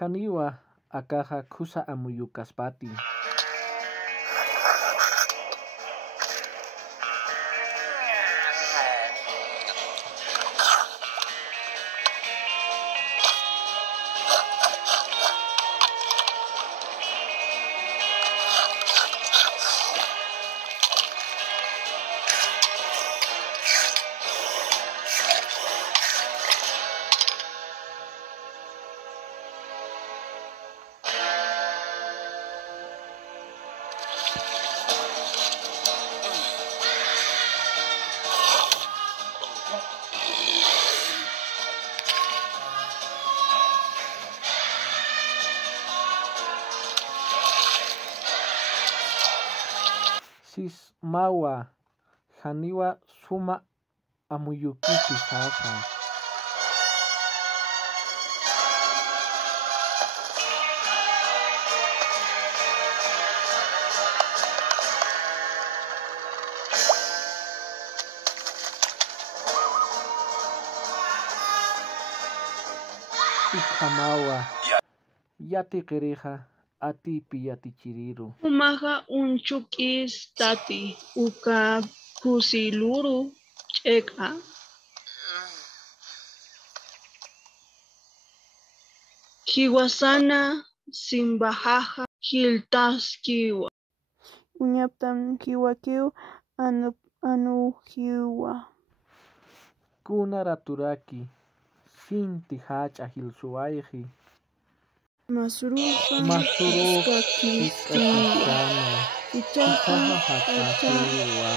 Haniwa akaja kusa amuyukaspati. Sismawa Haniwa suma amuyukipi sasa. Ikamawa yati qiriqa atipi yatichiriru. Umaqa unchuk'is tati uka kusiluru ch'ek'a. Hiwasana simbahaqa hiltaskiwa. Uñaptam hiwakiw anu hiwa. Kunaraturaki sinti hacha hilsuwayqi. Masuruqa kiskakistana. Ichaqa hachahiwa.